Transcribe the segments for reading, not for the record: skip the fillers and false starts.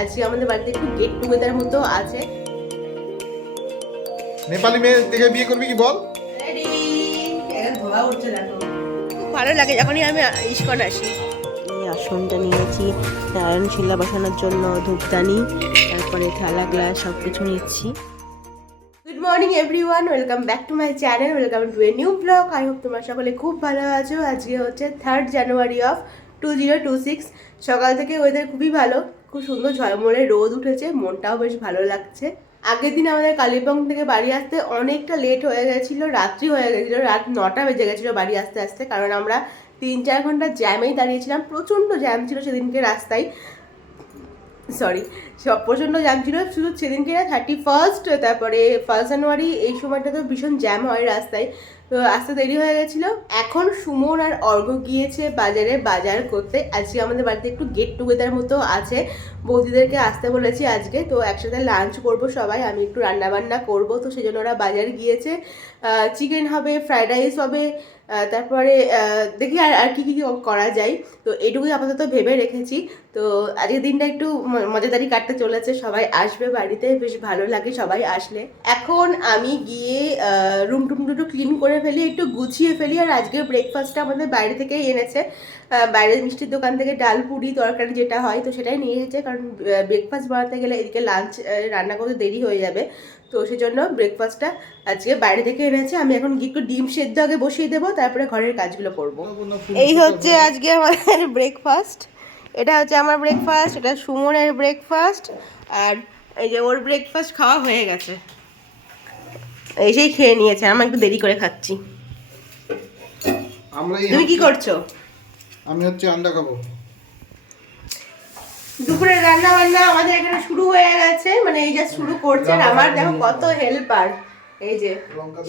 আজকে আমাদের বাড়িতে একটু গেট টুগেদার মতো আছে। নেপালি মেয়ে দেখে বিয়ে করবি কি বল? রেডি, এখন ধোয়া উঠছে দেখো। খুব ভালো লাগে যখনই আমি ইস্কন আসি। এই আসনটা নিয়েছি নারায়ণ শিলা বসানোর জন্য, ধূপদানি, তারপরে থালা গ্লাস সব কিছু নিচ্ছি। Good morning everyone, welcome back to my channel, welcome to a new blog. I hope তোমরা সকলে খুব ভালো আছো। আজকে হচ্ছে 3rd জানুয়ারি অফ 2026। সকাল থেকে ওয়েদার খুবই ভালো, খুব সুন্দর ঝলমলে রোদ উঠেছে, মনটাও বেশ ভালো লাগছে। আগের দিন আমাদের কালিম্পং থেকে বাড়ি আসতে অনেকটা লেট হয়ে গেছিলো, রাত্রি হয়ে গেছিলো, রাত 9টা বেজে গেছিলো বাড়ি আসতে আসতে, কারণ আমরা 3-4 ঘন্টা জ্যামেই দাঁড়িয়েছিলাম। প্রচণ্ড জ্যাম ছিল সেদিনকে রাস্তায়, সরি, সব প্রচণ্ড জ্যাম ছিল। শুধু সেদিনকে না 31st, তারপরে 1 জানুয়ারি এই সময়টা তো ভীষণ জ্যাম হয় রাস্তায়, তো আসতে দেরি হয়ে গেছিলো। এখন সুমন আর অর্ঘ গিয়েছে বাজারে বাজার করতে। আজকে আমাদের বাড়িতে একটু গেট টুগেদার মতো আছে, বৌদিদেরকে আসতে বলেছি আজকে, তো একসাথে লাঞ্চ করব সবাই, আমি একটু রান্নাবান্না করব, তো সেই জন্য ওরা বাজার গিয়েছে। চিকেন হবে, ফ্রাইড রাইস হবে, তারপরে দেখি আর আর কী কী করা যায়, তো এইটুকুই আপাতত ভেবে রেখেছি। তো আজকের দিনটা একটু মজাদারি কাটতে চলেছে, সবাই আসবে বাড়িতে, বেশ ভালো লাগে সবাই আসলে। এখন আমি গিয়ে রুম টুম দুটো ক্লিন করে ফেলি, একটু গুছিয়ে ফেলি। আর আজকে ব্রেকফাস্টটা আমাদের বাইরে থেকেই এনেছে, বাইরের মিষ্টির দোকান থেকে ডাল পুরি তরকারি যেটা হয়, তো সেটাই নিয়ে এসেছে, কারণ ব্রেকফাস্ট বানাতে গেলে এদিকে লাঞ্চ রান্না করতে দেরি হয়ে যাবে, তো সেই জন্য ব্রেকফাস্টটা আজকে বাইরে থেকে এনেছে। আমি এখন গিয়ে একটু ডিম সেদ্ধ আগে বসিয়ে দেবো, তারপরে ঘরের কাজগুলো করবো। এই হচ্ছে আজকে আমাদের ব্রেকফাস্ট। এটা হচ্ছে আমার ব্রেকফাস্ট, এটা সুমনের ব্রেকফাস্ট, আর এই যে ওর ব্রেকফাস্ট খাওয়া হয়ে গেছে, এই সেই খেয়ে নিয়েছে, আমরা একটু দেরি করে খাচ্ছি। তুমি কি করছো? আমি হচ্ছে আন্ডা খাবো। দুপুরের রান্না বান্না আমাদের এখানে শুরু হয়ে গেছে, মানে এই যে শুরু করছে। আর আমার দেখো কত হেল্পার, এই যে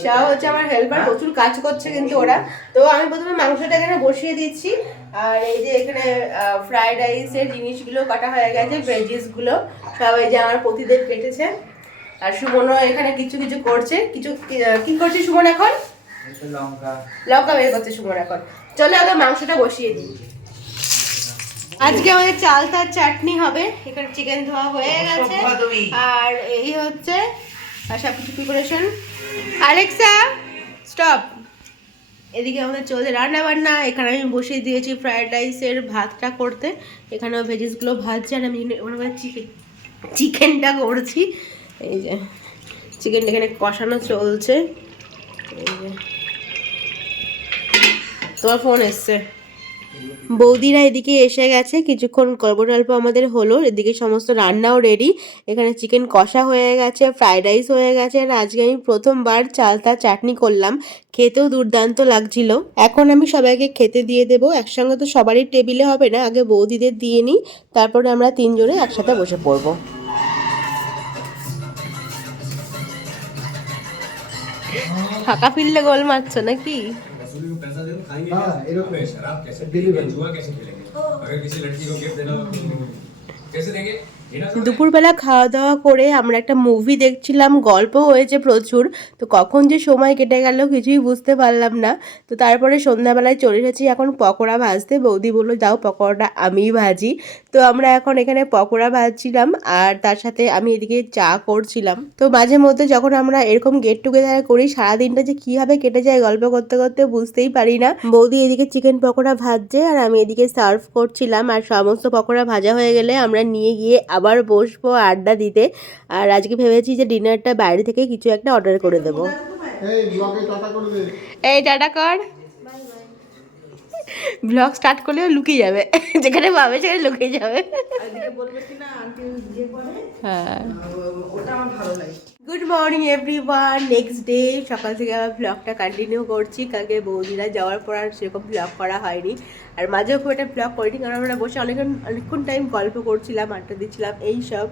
সব হচ্ছে আমার হেল্পার, প্রচুর কাজ করছে কিন্তু ওরা। তো আমি প্রথমে মাংসটা এখানে বসিয়ে দিচ্ছি, আর এই যে এখানে ফ্রাইড রাইসের জিনিসগুলো কাটা হয়ে গেছে, ভেজিসগুলো সব এই যে আমার পতিদেব কেটেছে। আর সুমনও এখানে কিছু কিছু করছে, কি করছে সুমন এখন? লঙ্কা বের করছে সুমন এখন। চলো আগে মাংসটা বসিয়ে দিই। আজকে আমাদের চাল তার চাটনি হবে, এখানে চিকেন ধোয়া হয়ে গেছে, আর এই হচ্ছে সব কিছু প্রিপারেশন। Alexa stop. এদিকে আমাদের চলছে রান্না বান্না, এখানে আমি বসিয়ে দিয়েছি ফ্রাইড রাইসের ভাতটা করতে, এখানেও ভেজিসগুলো ভাজছে, আর আমি চিকেনটা করছি। এই যে চিকেনটা এখানে কষানো চলছে। এই যে তোমার ফোন এসছে। বৌদিরা এদিকে এসে গেছে, কিছুক্ষণ গল্প টল্প আমাদের হলো, এদিকে সমস্ত রান্নাও রেডি। এখানে চিকেন কষা হয়ে গেছে, ফ্রাইড রাইস হয়ে গেছে, আর আজকে আমি প্রথমবার চালতা চাটনি করলাম, খেতেও দুর্দান্ত লাগছিল। এখন আমি সবাইকে খেতে দিয়ে দেবো, একসঙ্গে তো সবারই টেবিলে হবে না, আগে বৌদিদের দিয়ে নিই, তারপরে আমরা তিনজনে একসাথে বসে পড়বো। ফাঁকা ফিরলে গোল মারছো নাকি? वसूली को पैसा दे दो खाएंगे क्या? शराब कैसे पिएंगे? जुआ कैसे खेलेंगे? अगर किसी लड़की को गिफ्ट देना हो तो कैसे देंगे? দুপুরবেলা খাওয়া দাওয়া করে আমরা একটা মুভি দেখছিলাম, গল্প হয়েছে প্রচুর, তো কখন যে সময় কেটে গেল কিছুই বুঝতে পারলাম না। তো তারপরে সন্ধ্যাবেলায় চলে এসেছি এখন পকোড়া ভাজতে, বৌদি বললো যাও পকোড়াটা আমিই ভাজি। তো আমরা এখন এখানে পকোড়া ভাজছিলাম, আর তার সাথে আমি এদিকে চা করছিলাম। তো মাঝে মধ্যে যখন আমরা এরকম গেট টুগেদার করি, সারাদিনটা যে কীভাবে কেটে যায় গল্প করতে করতে বুঝতেই পারি না। বৌদি এদিকে চিকেন পকোড়া ভাজছে, আর আমি এদিকে সার্ভ করছিলাম, আর সমস্ত পকোড়া ভাজা হয়ে গেলে আমরা নিয়ে গিয়ে আবার বসবো আড্ডা দিতে। আর আজকে ভেবেছি যে ডিনারটা বাইরে থেকে কিছু একটা অর্ডার করে দেবো। এই টাটা কর, ব্লগ স্টার্ট করলেও লুকিয়ে যাবে, যেখানে পাবে সেখানে লুকিয়ে যাবে। হ্যাঁ, good morning everyone, next day. সকাল থেকে আবার ব্লগটা কন্টিনিউ করছি, কালকে বৌদিরা যাওয়ার পর আর সেরকম ব্লগ করা হয়নি, আর মাঝেও খুব একটা ব্লগ করিনি, কারণ আমরা বসে অনেকক্ষণ টাইম গল্প করছিলাম, আড্ডা দিচ্ছিলাম এইসব।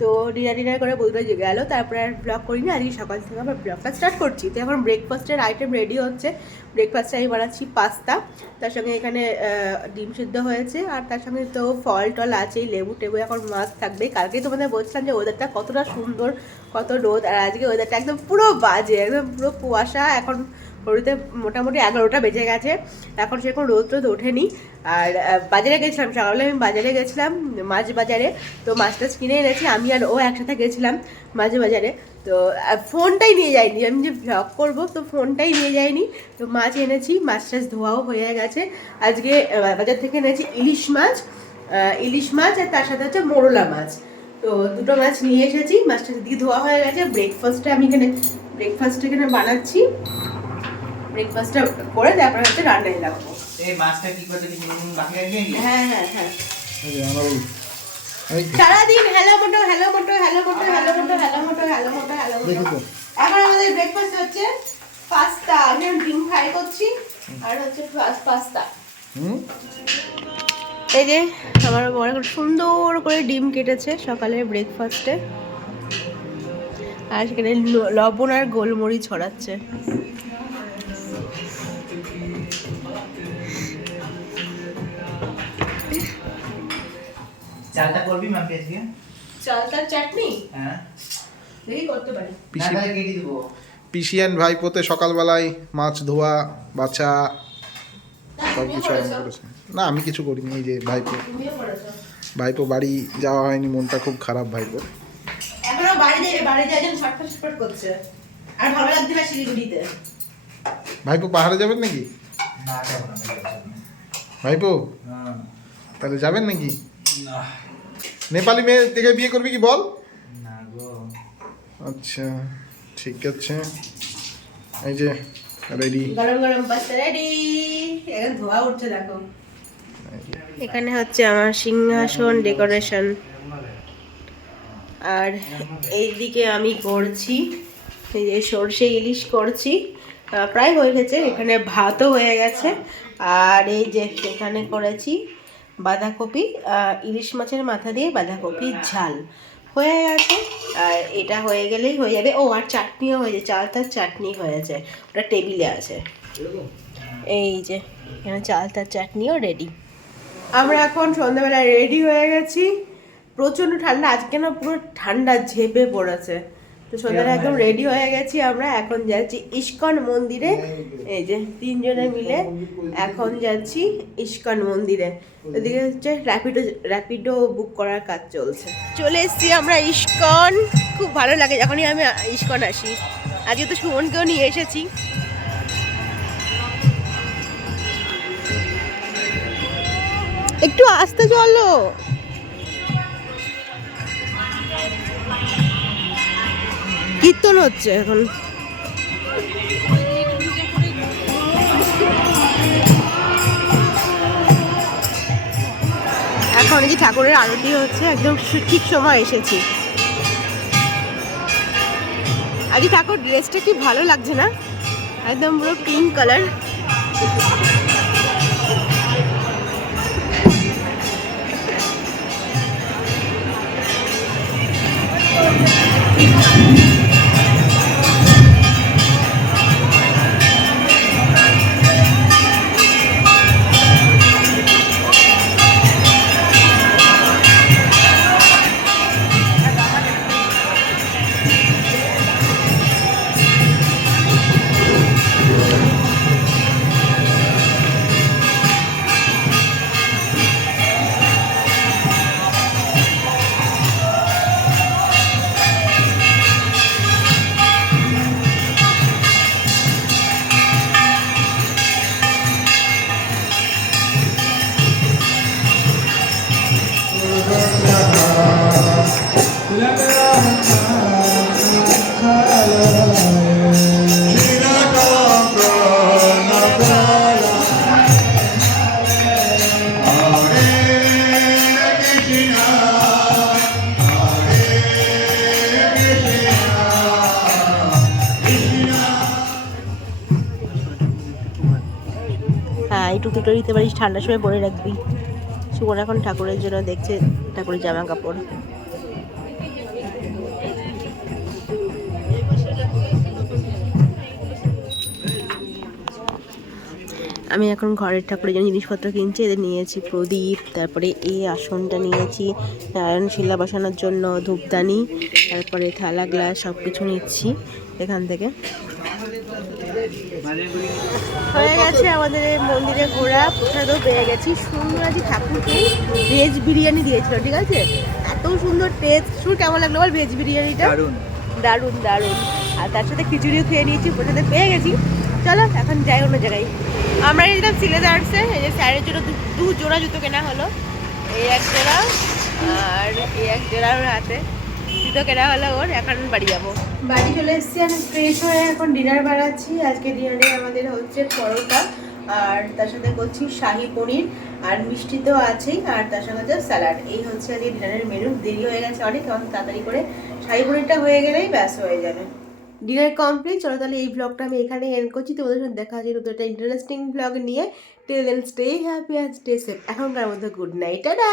তো ডিনার করে বৌদিরা গেলো, তারপরে আর ব্লগ করিনি। আজকে সকাল থেকে আবার ব্লগটা স্টার্ট করছি। তো এখন ব্রেকফাস্টের আইটেম রেডি হচ্ছে। ব্রেকফাস্টে আমি বানাচ্ছি পাস্তা, তার সঙ্গে এখানে ডিম সিদ্ধ হয়েছে, আর তার সঙ্গে তো ফল টল আছেই, লেবু টেবু, এখন মাছ থাকবে। কালকেই তোমাদের বলছিলাম যে ওয়েদারটা কতটা সুন্দর, কত রোদ, আর আজকে ওয়েদারটা একদম পুরো বাজে, একদম পুরো কুয়াশা। এখন ওটিতে মোটামুটি 11টা বেজে গেছে। এখন সেরকম রোদ টোদ ওঠেনি। আর বাজারে গেছিলাম, সকালে আমি বাজারে গেছিলাম, মাছ বাজারে। তো মাছ টাছ কিনে এনেছি, আমি আর ও একসাথে গেছিলাম মাছ বাজারে। তো ফোনটাই নিয়ে যাইনি, আমি যে ভ্লগ করবো তো ফোনটাই নিয়ে যাইনি। তো মাছ এনেছি, মাছ টাছ ধোয়াও হয়ে গেছে। আজকে বাজার থেকে এনেছি ইলিশ মাছ আর তার সাথে হচ্ছে মোরলা মাছ। তো দুটো মাছ নিয়ে এসেছি, মাছটা দিকে ধোয়া হয়ে গেছে। ব্রেকফাস্টে আমি এখানে বানাচ্ছি। ব্রেকফাস্টটা করে তারপরে হচ্ছে রান্নায় লাগবো। এই মাছটা কি করতে কি নুন বাকি রাখবি নাকি? হ্যাঁ। সারাদিন হ্যালো মোটো। এখন আমাদের ব্রেকফাস্ট হচ্ছে পাস্তা। আমি ডিম ফ্রাই করছি আর হচ্ছে পাস্তা। এই যে আমার বড় করে সুন্দর করে ডিম কেটেছে সকালে ব্রেকফাস্টে, আর সেখানে লবণ আর গোলমরিচ ছড়াচ্ছে। চালটা করবি মা আজকে? চালতার চাটনি হ্যাঁ, দেখি করতে পারি। না তাহলে কেটে দিব। পিসিয়ান ভাইপোতে সকালবেলায় মাছ ধোয়া বাছা সব কিছু আরম্ভ করেছে। না আমি কিছু করিনি, এই যে ভাইপো বাড়ি যাওয়া হয়নি, মনটা খুব খারাপ ভাইপো। এখনো বাড়ি যাওয়ার জন্য ছটফট করছে, আর ভালো লাগছে না শিলিগুড়িতে। ভাইপো পাহাড়ে যাবেন নাকি? না যাবো না। ভাইপো হ্যাঁ। তাহলে যাবেন নাকি? না। নেপালি মেয়ে দেখে বিয়ে করবি কি বল? না গো। আচ্ছা ঠিক আছে, এই যে রেডি। গরম পাস্তা রেডি। এখন ধোয়া উঠছে দেখো। এখানে হচ্ছে আমার সিংহাসন ডেকোরেশন, আর এইদিকে আমি করছি এই যে সরষে ইলিশ করছি। প্রায় হয়ে গেছে, এখানে ভাতও হয়ে গেছে। আর এই যে এখানে করেছি বাঁধাকপি, ইলিশ মাছের মাথা দিয়ে বাঁধাকপি ঝাল হয়ে গেছে। আর এটা হয়ে গেলেই হয়ে যাবে। ও আর চাটনিও হয়েছে, চালতার চাটনি হয়েছে, ওটা টেবিলে আছে। এই যে এখানে চালতার চাটনিও রেডি। আমরা এখন সন্ধ্যাবেলায় রেডি হয়ে গেছি। প্রচণ্ড ঠান্ডা, আজকে না পুরো ঠান্ডা ঝেপে পড়েছে। তো সন্ধ্যাবেলা একদম রেডি হয়ে গেছি আমরা। এখন যাচ্ছি ইস্কন মন্দিরে। এই যে তিনজনে মিলে এখন যাচ্ছি ইস্কন মন্দিরে। ওদিকে হচ্ছে র্যাপিডো বুক করার কাজ চলছে। চলে এসেছি আমরা ইস্কন। খুব ভালো লাগে যখনই আমি ইস্কন আসি। আজকে তো সুমনকেও নিয়ে এসেছি। একটু আস্তে চলো। কীর্তন হচ্ছে এখন। এখন এই যে ঠাকুরের আরতি হচ্ছে, একদম ঠিক সময় এসেছি। আজকে ঠাকুর ড্রেসটা কি ভালো লাগছে না, একদম পুরো পিঙ্ক কালার। একটু দুটো নিতে পারিস, ঠান্ডার সময় পরে রাখবি। সুমন এখন ঠাকুরের জন্য দেখছে ঠাকুরের জামা কাপড়। আমি এখন ঘরের ঠাকুরের জন্য জিনিসপত্র কিনছি। এদের নিয়েছি প্রদীপ, তারপরে এই আসনটা নিয়েছি নারায়ণ শিলা বসানোর জন্য, ধূপদানি, তারপরে থালা গ্লাস সব কিছু নিচ্ছি এখান থেকে। হয়ে গেছে আমাদের এই মন্দিরে ঘোরা, প্রসাদও পেয়ে গেছি। সুন্দর আজ ঠাকুরকে ভেজ বিরিয়ানি দিয়েছিল, ঠিক আছে? এত সুন্দর টেস্ট। শুন কেমন লাগলো বল ভেজ বিরিয়ানিটা? দারুণ দারুণ। আর তার সাথে খিচুড়িও খেয়ে নিয়েছি, প্রসাদে পেয়ে গেছি। চলো এখন যাই অন্য জায়গায়। আমরা গেছিলাম সিলেদার্সে, এই যে স্যারের জন্য দু জোড়া জুতো কেনা হলো। এই এক জোড়া আর এই এক জোড়া ওর হাতে জুতো কেনা হলো ওর। এখন বাড়ি যাবো। বাড়ি চলে এসেছি, আমি ফ্রেশ হয়ে এখন ডিনার বানাচ্ছি। আজকে ডিনারে আমাদের হচ্ছে পরোটা, আর তার সাথে করছি শাহি পনির, আর মিষ্টি তো আছেই, আর তার সঙ্গে হচ্ছে স্যালাড। এই হচ্ছে আজকে ডিনারের মেনু। দেরি হয়ে গেছে অনেক, কারণ তাড়াতাড়ি করে শাহি পনিরটা হয়ে গেলেই ব্যাস হয়ে যাবে। Dinner complete. চলো তাহলে এই ব্লগটা আমি এখানে এন্ড করছি। তোমাদের সাথে দেখা হচ্ছে নতুন একটা ইন্টারেস্টিং ব্লগ নিয়ে। Till then stay happy and stay safe. এখনকার মধ্যে গুড নাইট, টাটা।